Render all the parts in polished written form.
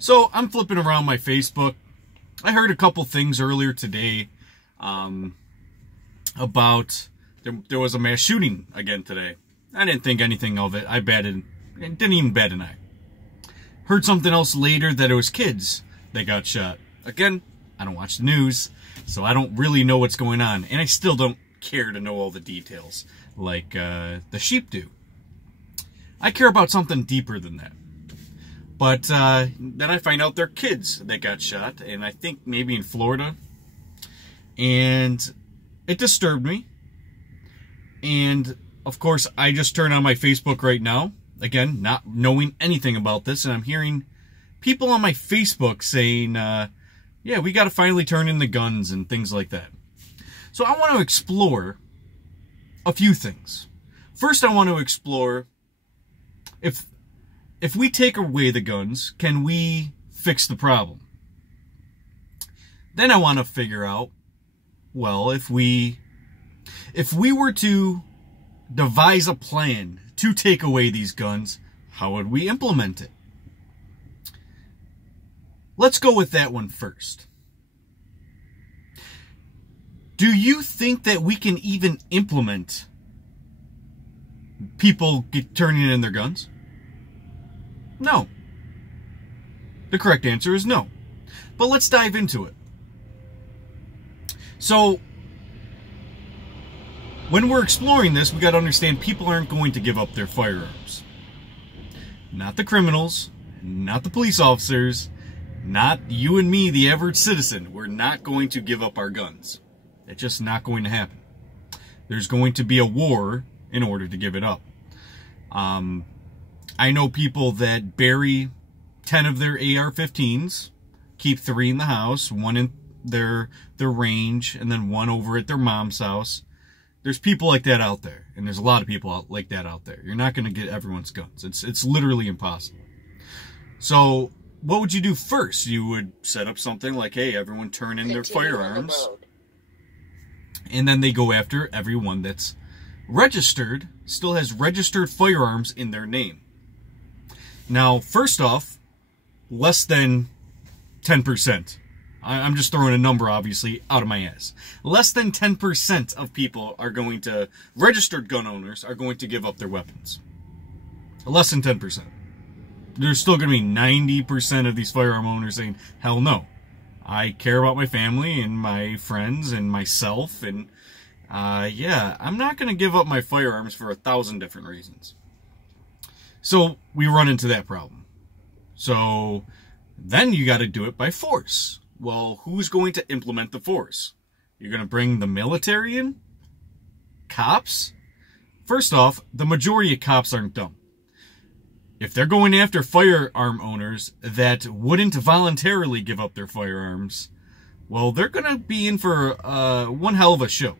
So I'm flipping around my Facebook. I heard a couple things earlier today about there was a mass shooting again today. I didn't think anything of it. I didn't even bat an eye. Heard something else later that it was kids that got shot. Again, I don't watch the news, so I don't really know what's going on. And I still don't care to know all the details like the sheep do. I care about something deeper than that. But then I find out they're kids that got shot, and I think maybe in Florida. And it disturbed me. And, of course, I just turned on my Facebook right now. Again, not knowing anything about this, and I'm hearing people on my Facebook saying, yeah, we got to finally turn in the guns and things like that. So I want to explore a few things. First, I want to explore if we take away the guns, can we fix the problem? Then I want to figure out, well, if we were to devise a plan to take away these guns, how would we implement it? Let's go with that one first. Do you think that we can even implement people turning in their guns? No. The correct answer is no. But let's dive into it. So, when we're exploring this, we got to understand people aren't going to give up their firearms. Not the criminals, not the police officers, not you and me, the average citizen. We're not going to give up our guns. It's just not going to happen. There's going to be a war in order to give it up. I know people that bury 10 of their AR-15s, keep 3 in the house, 1 in their range, and then 1 over at their mom's house. There's people like that out there, and there's a lot of people like that out there. You're not going to get everyone's guns. It's literally impossible. So what would you do first? You would set up something like, hey, everyone turn in their firearms, and then they go after everyone that's registered, still has registered firearms in their name. Now, first off, less than 10%. I'm just throwing a number, obviously, out of my ass. Less than 10% of people are going to, registered gun owners, are going to give up their weapons. Less than 10%. There's still going to be 90% of these firearm owners saying, hell no. I care about my family and my friends and myself, and yeah, I'm not going to give up my firearms for 1,000 different reasons. So we run into that problem. So then you got to do it by force. Well, who's going to implement the force? You're going to bring the military in? Cops? First off, the majority of cops aren't dumb. If they're going after firearm owners that wouldn't voluntarily give up their firearms, well, they're going to be in for one hell of a show.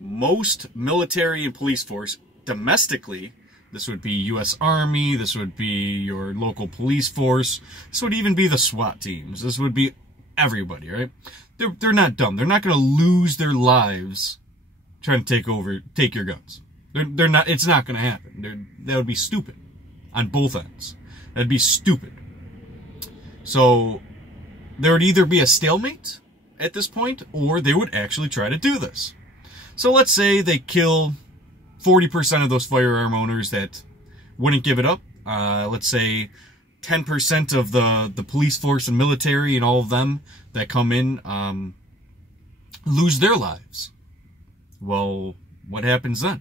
Most military and police force domestically, this would be U.S. Army, this would be your local police force, this would even be the SWAT teams, this would be everybody, right? They're not dumb. They're not going to lose their lives trying to take your guns. They're not. It's not going to happen. That would be stupid on both ends. That'd be stupid. So there would either be a stalemate at this point, or they would actually try to do this. So let's say they kill 40% of those firearm owners that wouldn't give it up. Let's say 10% of the police force and military and all of them that come in lose their lives. Well, what happens then?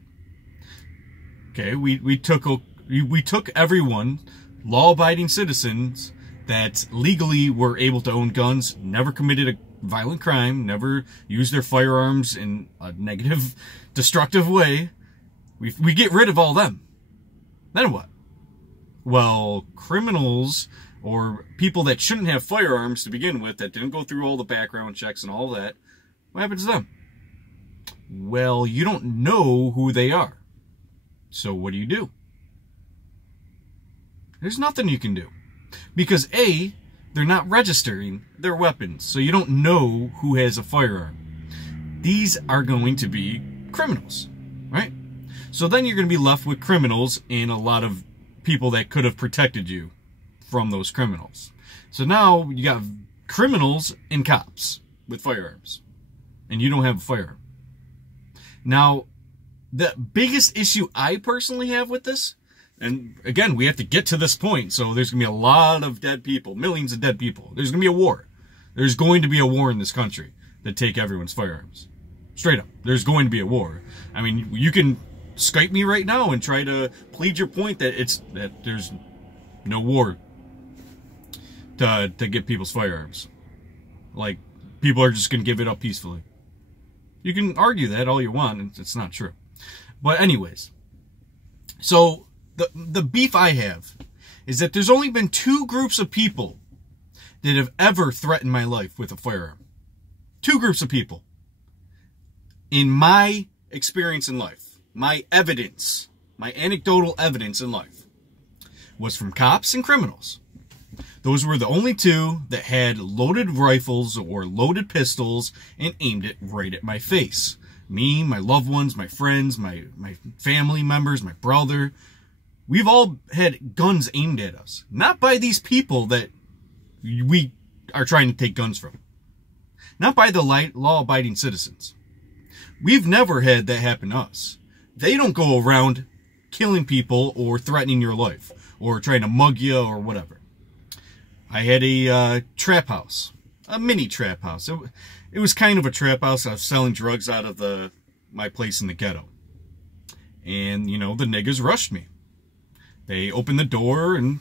Okay, we took everyone, law-abiding citizens that legally were able to own guns, never committed a violent crime, never used their firearms in a negative, destructive way. We get rid of all them. Then what? Well, criminals or people that shouldn't have firearms to begin with, that didn't go through all the background checks and all that, what happens to them? Well, you don't know who they are. So what do? There's nothing you can do. Because A, they're not registering their weapons, so you don't know who has a firearm. These are going to be criminals, right? So then you're going to be left with criminals and a lot of people that could have protected you from those criminals. So now you got criminals and cops with firearms, and you don't have a firearm. Now, the biggest issue I personally have with this, and again, we have to get to this point, so there's going to be a lot of dead people, millions of dead people. There's going to be a war. There's going to be a war in this country that take everyone's firearms. Straight up, there's going to be a war. I mean, you can Skype me right now and try to plead your point that there's no war to get people's firearms. Like, people are just going to give it up peacefully. You can argue that all you want, and it's not true. But anyways, so the beef I have is that there's only been 2 groups of people that have ever threatened my life with a firearm. 2 groups of people. In my experience in life, my evidence, my anecdotal evidence in life, was from cops and criminals. Those were the only 2 that had loaded rifles or loaded pistols and aimed it right at my face. Me, my loved ones, my friends, my family members, my brother. We've all had guns aimed at us. Not by these people that we are trying to take guns from. Not by the law-abiding citizens. We've never had that happen to us. They don't go around killing people or threatening your life or trying to mug you or whatever. I had a trap house, a mini trap house. It was kind of a trap house. I was selling drugs out of my place in the ghetto. And, you know, the niggas rushed me. They opened the door and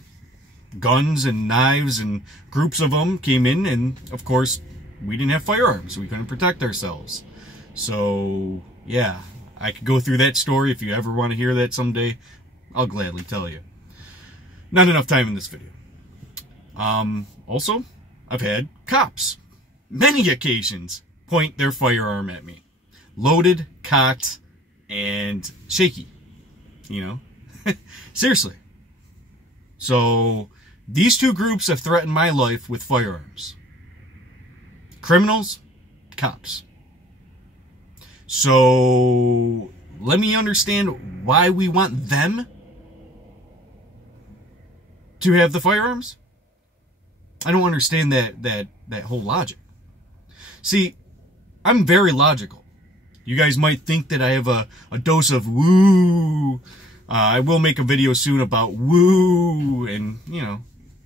guns and knives and groups of them came in. And, of course, we didn't have firearms. We couldn't protect ourselves. So, yeah, I could go through that story. If you ever want to hear that someday, I'll gladly tell you. Not enough time in this video. Also, I've had cops, many occasions, point their firearm at me. Loaded, cocked, and shaky. You know? Seriously. So, these 2 groups have threatened my life with firearms. Criminals, cops. So, let me understand why we want them to have the firearms. I don't understand that whole logic. See, I'm very logical. You guys might think that I have a dose of woo. I will make a video soon about woo, and, you know,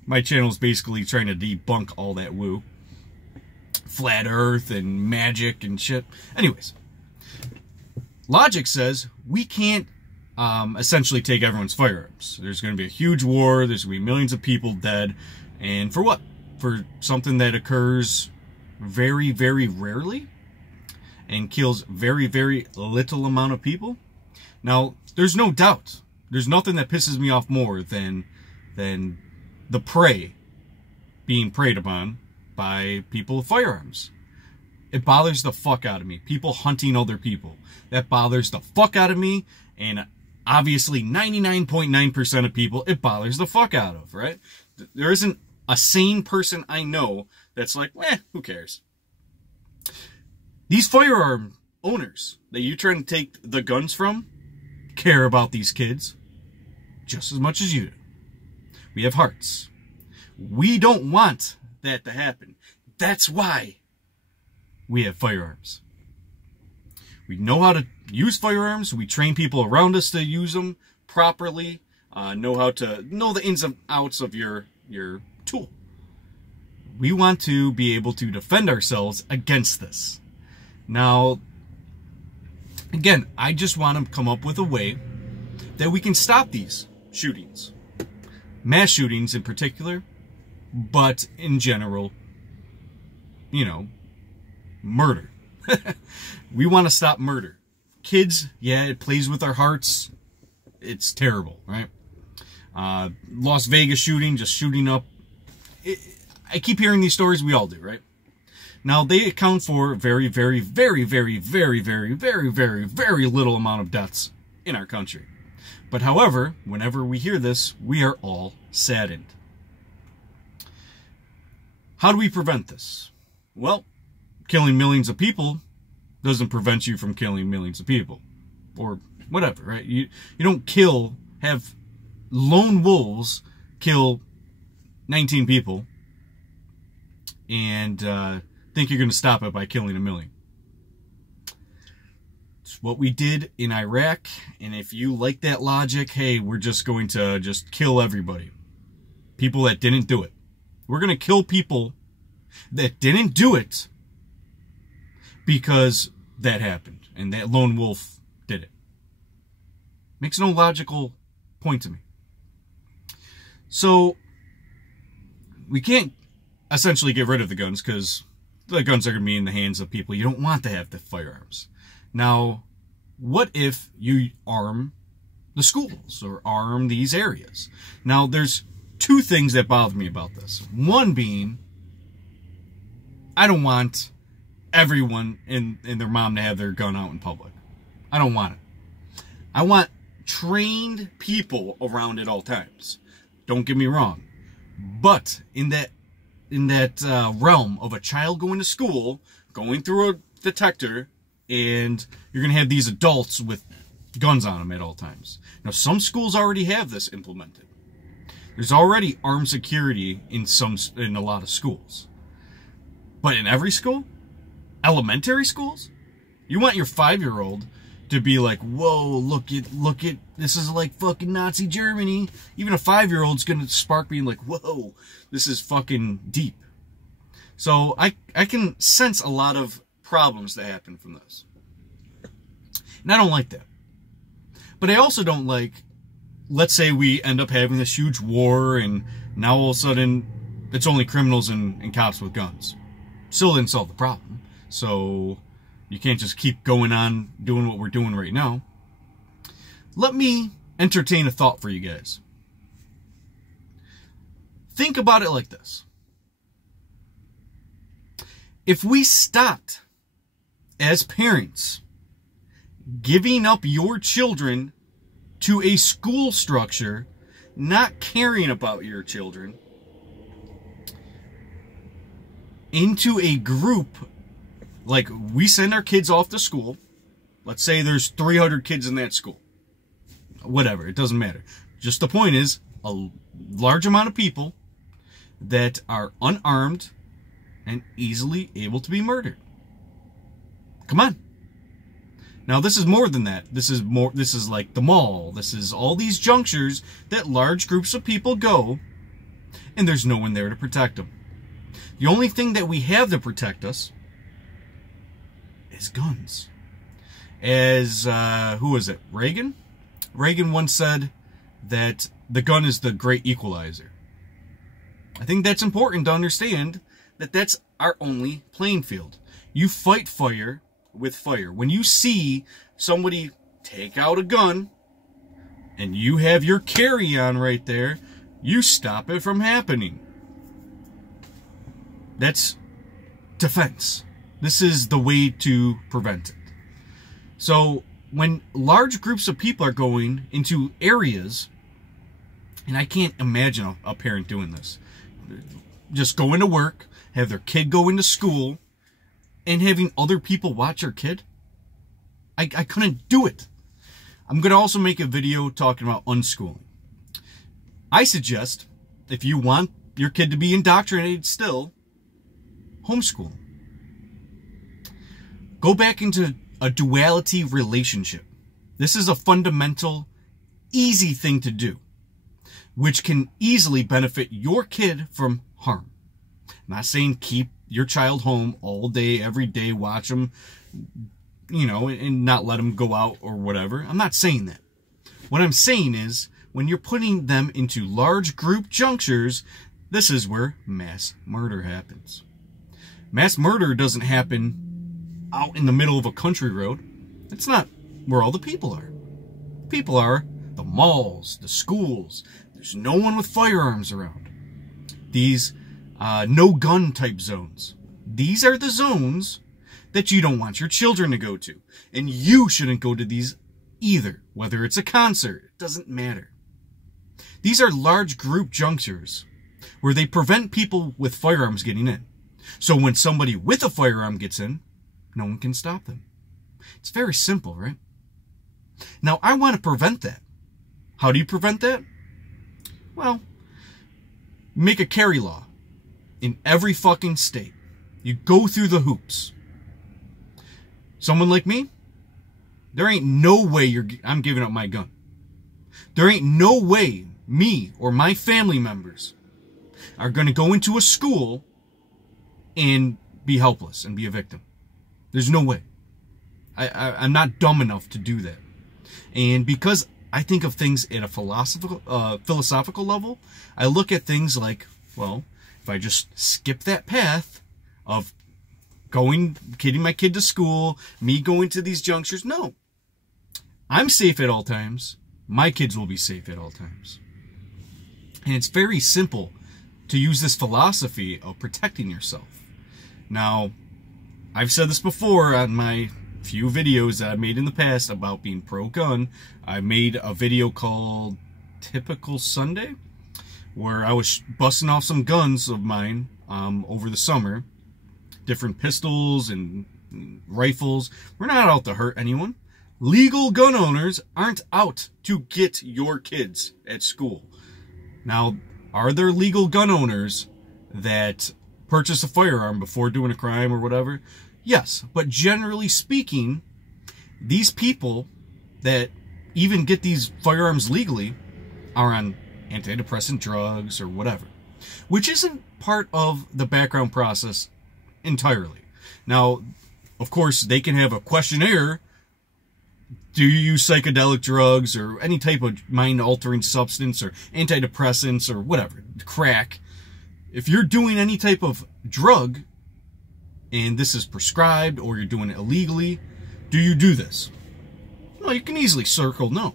my channel is basically trying to debunk all that woo. Flat Earth and magic and shit. Anyways, logic says we can't essentially take everyone's firearms. There's going to be a huge war. There's going to be millions of people dead. And for what? For something that occurs very, very rarely and kills very, very little amount of people? Now, there's no doubt. There's nothing that pisses me off more than the prey being preyed upon by people with firearms. It bothers the fuck out of me. People hunting other people. That bothers the fuck out of me. And obviously 99.9% of people, it bothers the fuck out of, right? There isn't a sane person I know that's like, who cares? These firearm owners that you're trying to take the guns from care about these kids just as much as you do. We have hearts. We don't want that to happen. That's why we have firearms. We know how to use firearms. We train people around us to use them properly. Know the ins and outs of your tool. We want to be able to defend ourselves against this. Now, again, I just want to come up with a way that we can stop these shootings. Mass shootings in particular, but in general, you know, murder. We want to stop murder. Kids, yeah, it plays with our hearts. It's terrible, right? Las Vegas shooting, just shooting up. I keep hearing these stories. We all do, right? Now, they account for very, very, very, very, very, very, very, very, very little amount of deaths in our country. But however, whenever we hear this, we are all saddened. How do we prevent this? Well, killing millions of people doesn't prevent you from killing millions of people. Or whatever, right? You don't have lone wolves kill 19 people and think you're going to stop it by killing 1 million. It's what we did in Iraq, and if you like that logic, hey, we're just going to just kill everybody. People that didn't do it. We're going to kill people that didn't do it because that happened, and that lone wolf did it. Makes no logical point to me. So, we can't essentially get rid of the guns because the guns are going to be in the hands of people you don't want to have the firearms. Now, what if you arm the schools or arm these areas? Now, there's 2 things that bother me about this. One being, I don't want everyone and their mom to have their gun out in public. I don't want it. I want trained people around at all times. Don't get me wrong. But in that realm of a child going to school, going through a detector, and you're going to have these adults with guns on them at all times. Now, some schools already have this implemented. There's already armed security in a lot of schools. But in every school? Elementary schools? You want your 5-year-old to be like, whoa, look at, this is like fucking Nazi Germany. Even a 5-year-old's going to spark being like, whoa, this is fucking deep. So I can sense a lot of problems that happen from this. And I don't like that. But I also don't like, let's say we end up having this huge war and now all of a sudden it's only criminals and cops with guns. Still didn't solve the problem. So you can't just keep going on doing what we're doing right now. Let me entertain a thought for you guys. Think about it like this. If we stopped, as parents, giving up your children to a school structure, not caring about your children, into a group, like we send our kids off to school, let's say there's 300 kids in that school, whatever, it doesn't matter. Just the point is, a large amount of people that are unarmed and easily able to be murdered. Come on. Now this is more than that. This is like the mall. This is all these junctures that large groups of people go, and there's no one there to protect them. The only thing that we have to protect us is guns. As, who was it? Reagan? Reagan once said that the gun is the great equalizer. I think that's important to understand that that's our only playing field. You fight fire with fire. When you see somebody take out a gun and you have your carry-on right there, you stop it from happening. That's defense. This is the way to prevent it. So when large groups of people are going into areas, and I can't imagine a parent doing this, just going to work, have their kid go into school, and having other people watch their kid, I couldn't do it. I'm going to also make a video talking about unschooling. I suggest, if you want your kid to be indoctrinated still, homeschool. Go back into a duality relationship. This is a fundamental, easy thing to do, which can easily benefit your kid from harm. I'm not saying keep your child home all day, every day, watch them, you know, and not let them go out or whatever. I'm not saying that. What I'm saying is, when you're putting them into large group junctures, this is where mass murder happens. Mass murder doesn't happen out in the middle of a country road. It's not where all the people are. People are the malls, the schools. There's no one with firearms around. These no-gun type zones. These are the zones that you don't want your children to go to. And you shouldn't go to these either. Whether it's a concert, it doesn't matter. These are large group junctures where they prevent people with firearms getting in. So when somebody with a firearm gets in, no one can stop them. It's very simple, right? Now, I want to prevent that. How do you prevent that? Well, make a carry law. in every fucking state. You go through the hoops. Someone like me, there ain't no way I'm giving up my gun. There ain't no way me or my family members are going to go into a school and be helpless and be a victim. There's no way. I'm not dumb enough to do that. And because I think of things at a philosophical level, I look at things like, well, if I just skip that path of getting my kid to school, me going to these junctures, no. I'm safe at all times. My kids will be safe at all times. And it's very simple to use this philosophy of protecting yourself. Now, I've said this before on my few videos that I've made in the past about being pro-gun. I made a video called Typical Sunday, where I was busting off some guns of mine over the summer. Different pistols and rifles. We're not out to hurt anyone. Legal gun owners aren't out to get your kids at school. Now, are there legal gun owners that purchase a firearm before doing a crime or whatever? Yes, but generally speaking, these people that even get these firearms legally are on antidepressant drugs or whatever, which isn't part of the background process entirely. Now, of course, they can have a questionnaire. Do you use psychedelic drugs or any type of mind-altering substance or antidepressants or whatever, crack? If you're doing any type of drug and this is prescribed or you're doing it illegally, do you do this? Well, you can easily circle no.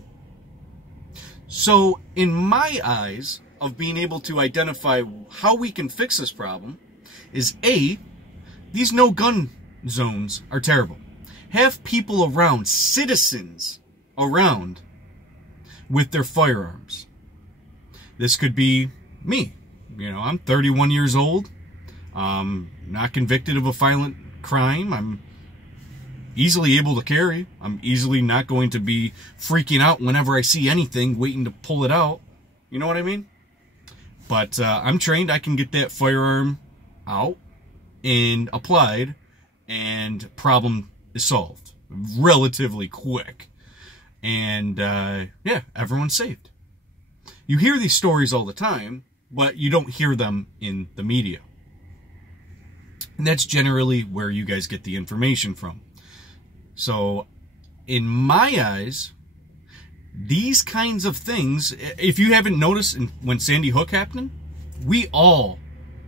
So, in my eyes of being able to identify how we can fix this problem is A, these no-gun zones are terrible. Have people around, citizens around, with their firearms. This could be me. You know, I'm 31 years old. Not convicted of a violent crime. I'm easily able to carry. I'm easily not going to be freaking out whenever I see anything, waiting to pull it out. You know what I mean? But I'm trained. I can get that firearm out and applied, and problem is solved relatively quick. And yeah, everyone's saved. You hear these stories all the time, but you don't hear them in the media. And that's generally where you guys get the information from. So, in my eyes, these kinds of things, if you haven't noticed, when Sandy Hook happened, we all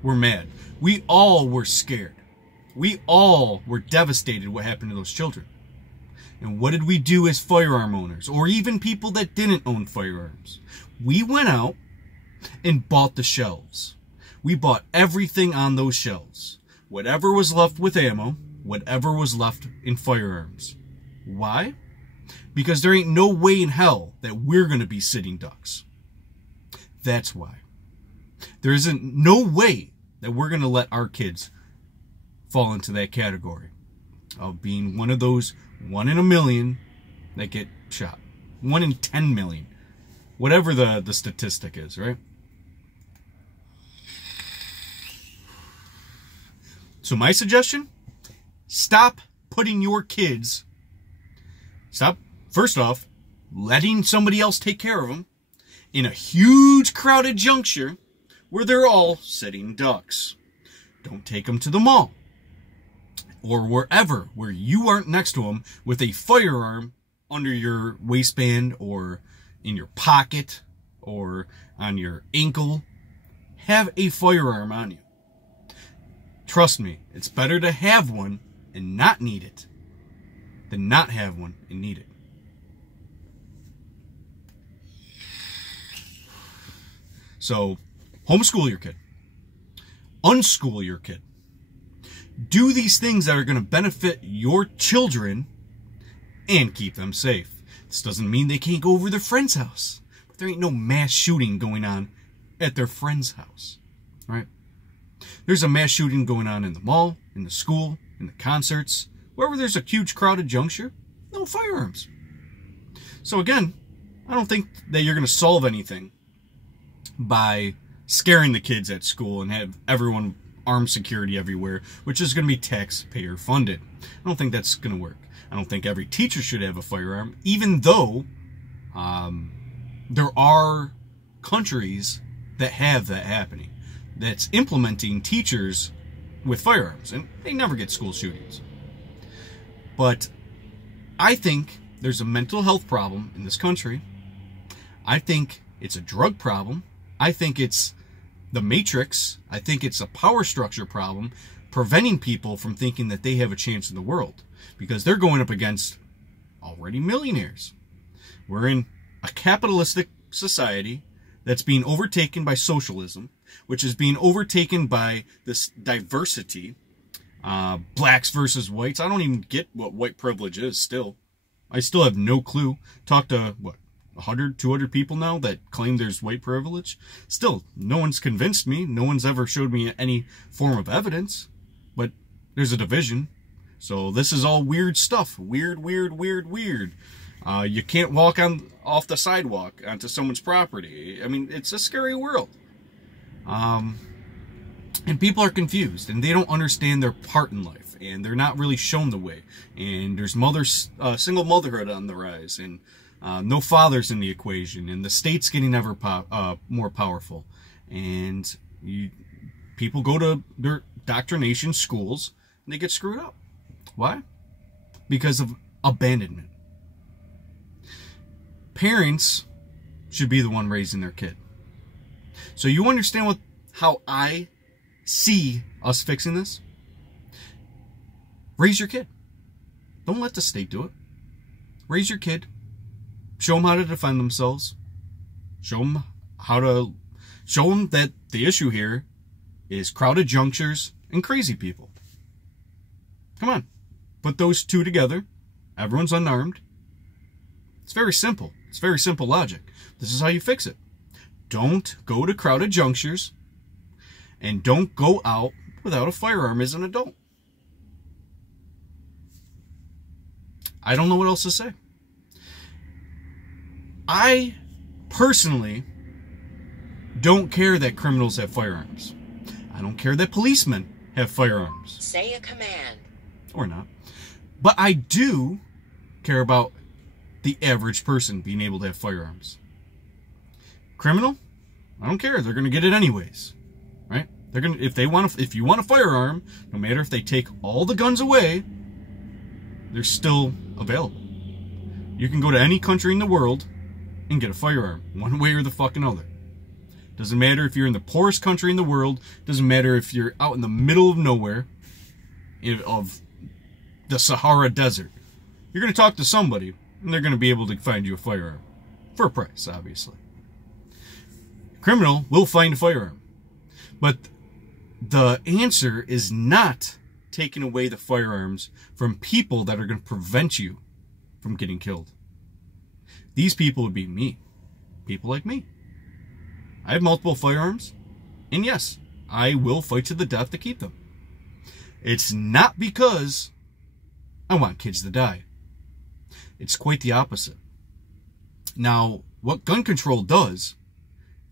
were mad. We all were scared. We all were devastated what happened to those children. And what did we do as firearm owners, or even people that didn't own firearms? We went out and bought the shelves. We bought everything on those shelves. Whatever was left with ammo, whatever was left in firearms. Why? Because there ain't no way in hell that we're going to be sitting ducks. That's why. There isn't no way that we're going to let our kids fall into that category of being one of those 1 in a million that get shot. 1 in 10 million. Whatever the statistic is, right? So my suggestion, stop putting your kids, first off, letting somebody else take care of them in a huge crowded juncture where they're all sitting ducks. Don't take them to the mall or wherever where you aren't next to them with a firearm under your waistband or in your pocket or on your ankle. Have a firearm on you. Trust me, it's better to have one and not need it than not have one and need it. So, homeschool your kid. Unschool your kid. Do these things that are going to benefit your children and keep them safe. This doesn't mean they can't go over to their friend's house. But there ain't no mass shooting going on at their friend's house. Right? There's a mass shooting going on in the mall, in the school, in the concerts. Wherever there's a huge crowded juncture, no firearms. So again, I don't think that you're going to solve anything by scaring the kids at school and have everyone armed security everywhere, which is going to be taxpayer funded. I don't think that's going to work. I don't think every teacher should have a firearm, even though there are countries that have that happening, that's implementing teachers with firearms, and they never get school shootings. But I think there's a mental health problem in this country. I think it's a drug problem. I think it's the Matrix. I think it's a power structure problem preventing people from thinking that they have a chance in the world, because they're going up against already millionaires. We're in a capitalistic society that's being overtaken by socialism, which is being overtaken by this diversity. Blacks versus whites. I don't even get what white privilege is still. I still have no clue. Talked to, 100, 200 people now that claim there's white privilege. Still, no one's convinced me. No one's ever showed me any form of evidence. But there's a division. So this is all weird stuff. Weird. You can't walk off the sidewalk onto someone's property. I mean, it's a scary world. And people are confused, and they don't understand their part in life, and they're not really shown the way. And there's single motherhood on the rise, and no fathers in the equation, and the state's getting ever more powerful. And people go to their indoctrination schools, and they get screwed up. Why? Because of abandonment. Parents should be the one raising their kid. So you understand how I see us fixing this? Raise your kid. Don't let the state do it. Raise your kid. Show them how to defend themselves. Show them that the issue here is crowded junctures and crazy people. Come on. Put those two together. Everyone's unarmed. It's very simple. It's very simple logic. This is how you fix it. Don't go to crowded junctures, and don't go out without a firearm as an adult. I don't know what else to say. I personally don't care that criminals have firearms. I don't care that policemen have firearms. Say a command. Or not. But I do care about the average person being able to have firearms. Criminal? I don't care. They're going to get it anyways. Right? They're going to, if you want a firearm, no matter if they take all the guns away, they're still available. You can go to any country in the world and get a firearm, one way or the fucking other. Doesn't matter if you're in the poorest country in the world. Doesn't matter if you're out in the middle of nowhere, of the Sahara Desert. You're going to talk to somebody, and they're going to be able to find you a firearm. For a price, obviously. Criminal will find a firearm. But the answer is not taking away the firearms from people that are going to prevent you from getting killed. These people would be me. People like me. I have multiple firearms. And yes, I will fight to the death to keep them. It's not because I want kids to die. It's quite the opposite. Now, what gun control does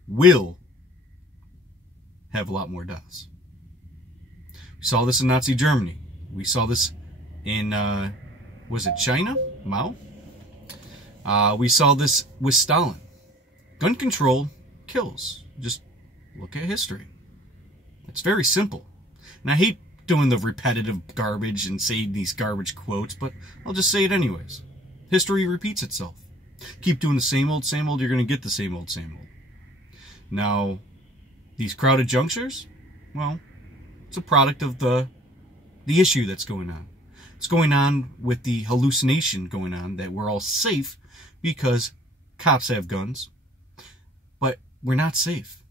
will have a lot more deaths. We saw this in Nazi Germany. We saw this in, was it China? Mao? We saw this with Stalin. Gun control kills. Just look at history. It's very simple. And I hate doing the repetitive garbage and saying these garbage quotes, but I'll just say it anyways. History repeats itself. Keep doing the same old, you're going to get the same old. Now, these crowded junctures, well, it's a product of the issue that's going on. It's going on with the hallucination going on that we're all safe because cops have guns. But we're not safe.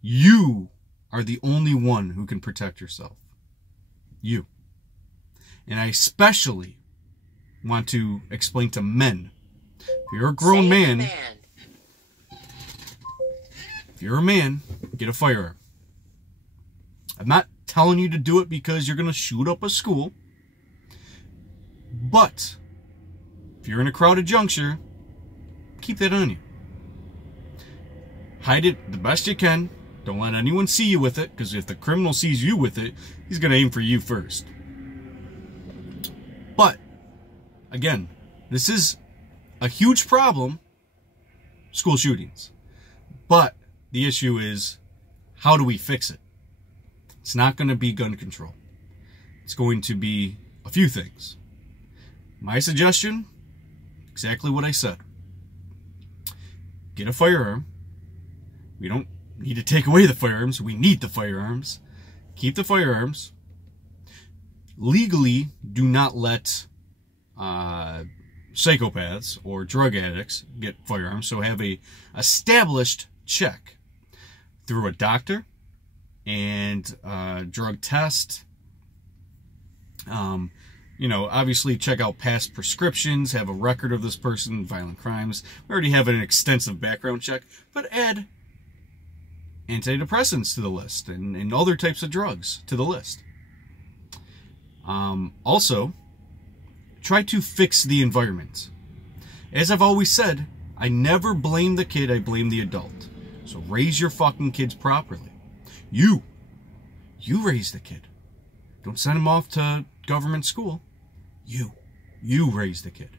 You are the only one who can protect yourself. You. And I especially want to explain to men, if you're a grown man, if you're a man, get a firearm. I'm not telling you to do it because you're going to shoot up a school. But if you're in a crowded juncture, keep that on you. Hide it the best you can. Don't let anyone see you with it, because if the criminal sees you with it, he's going to aim for you first. But, again, this is a huge problem, school shootings. But the issue is, how do we fix it? It's not going to be gun control. It's going to be a few things. My suggestion, exactly what I said. Get a firearm. We don't need to take away the firearms. We need the firearms. Keep the firearms. Legally, do not let psychopaths or drug addicts get firearms. So have a established check through a doctor and drug test. You know, obviously check out past prescriptions, have a record of this person, violent crimes. We already have an extensive background check, but add antidepressants to the list and other types of drugs to the list. Also, try to fix the environment. As I've always said, I never blame the kid, I blame the adult. So raise your fucking kids properly. You raise the kid. Don't send him off to government school. You raise the kid.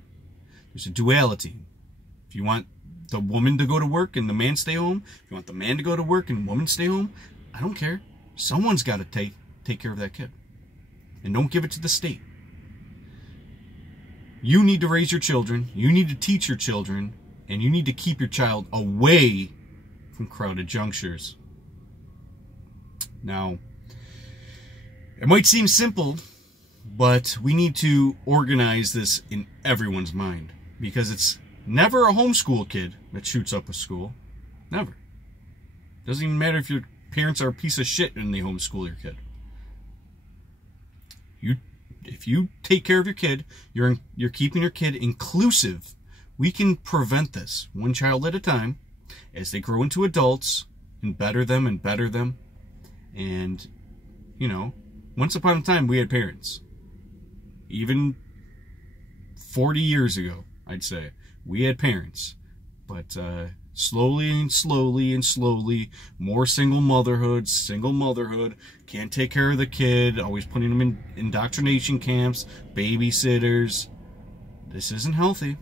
There's a duality. If you want the woman to go to work and the man stay home, if you want the man to go to work and the woman stay home, I don't care. Someone's got to take care of that kid. And don't give it to the state. You need to raise your children, you need to teach your children, and you need to keep your child away from crowded junctures. Now, it might seem simple, but we need to organize this in everyone's mind, because it's never a homeschool kid that shoots up a school. Never. Doesn't even matter if your parents are a piece of shit and they homeschool your kid. If you take care of your kid, you're keeping your kid inclusive. We can prevent this one child at a time as they grow into adults and better them and better them. And, you know, once upon a time we had parents. Even 40 years ago, I'd say, we had parents. But slowly and slowly and slowly, more single motherhood, can't take care of the kid, always putting them in indoctrination camps, babysitters. This isn't healthy.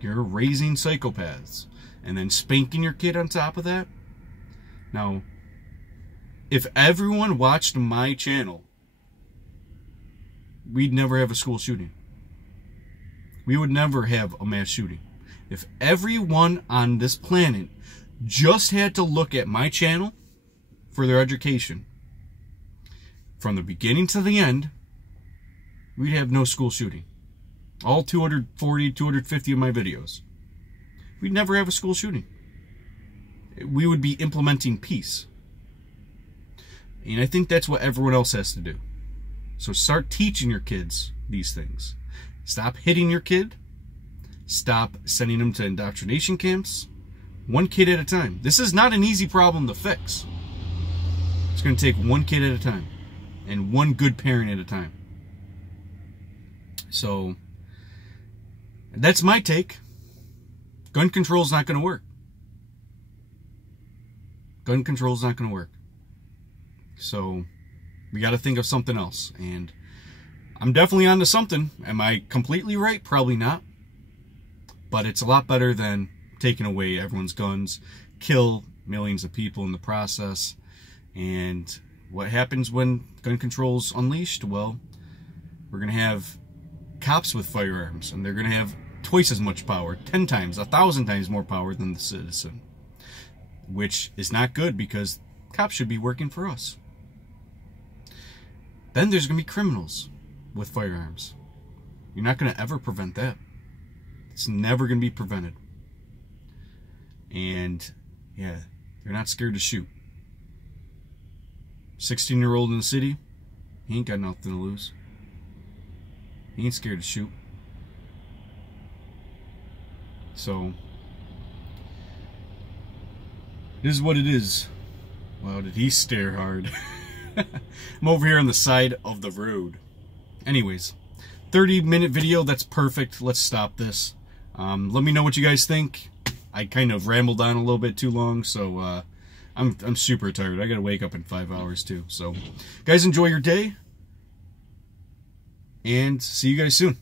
You're raising psychopaths. And then spanking your kid on top of that. Now, if everyone watched my channel, we'd never have a school shooting. We would never have a mass shooting. If everyone on this planet just had to look at my channel for their education, from the beginning to the end, we'd have no school shooting. All 240, 250 of my videos. We'd never have a school shooting. We would be implementing peace. And I think that's what everyone else has to do. So start teaching your kids these things. Stop hitting your kid. Stop sending them to indoctrination camps. One kid at a time. This is not an easy problem to fix. It's going to take one kid at a time. And one good parent at a time. So, that's my take. Gun control is not going to work. Gun control is not going to work. So, we got to think of something else. And I'm definitely onto something. Am I completely right? Probably not. But it's a lot better than taking away everyone's guns, kill millions of people in the process. And what happens when gun control's unleashed? Well, we're going to have cops with firearms, and they're going to have twice as much power, 10 times, 1,000 times more power than the citizen. Which is not good, because cops should be working for us. Then there's going to be criminals with firearms. You're not going to ever prevent that. It's never going to be prevented. And, yeah, they're not scared to shoot. 16-year-old in the city, he ain't got nothing to lose. He ain't scared to shoot. So, this is what it is. Wow, did he stare hard. I'm over here on the side of the road. Anyways, 30-minute video, that's perfect. Let's stop this. Let me know what you guys think. I kind of rambled on a little bit too long, so I'm super tired. I gotta wake up in 5 hours too. So, guys, enjoy your day, and see you guys soon.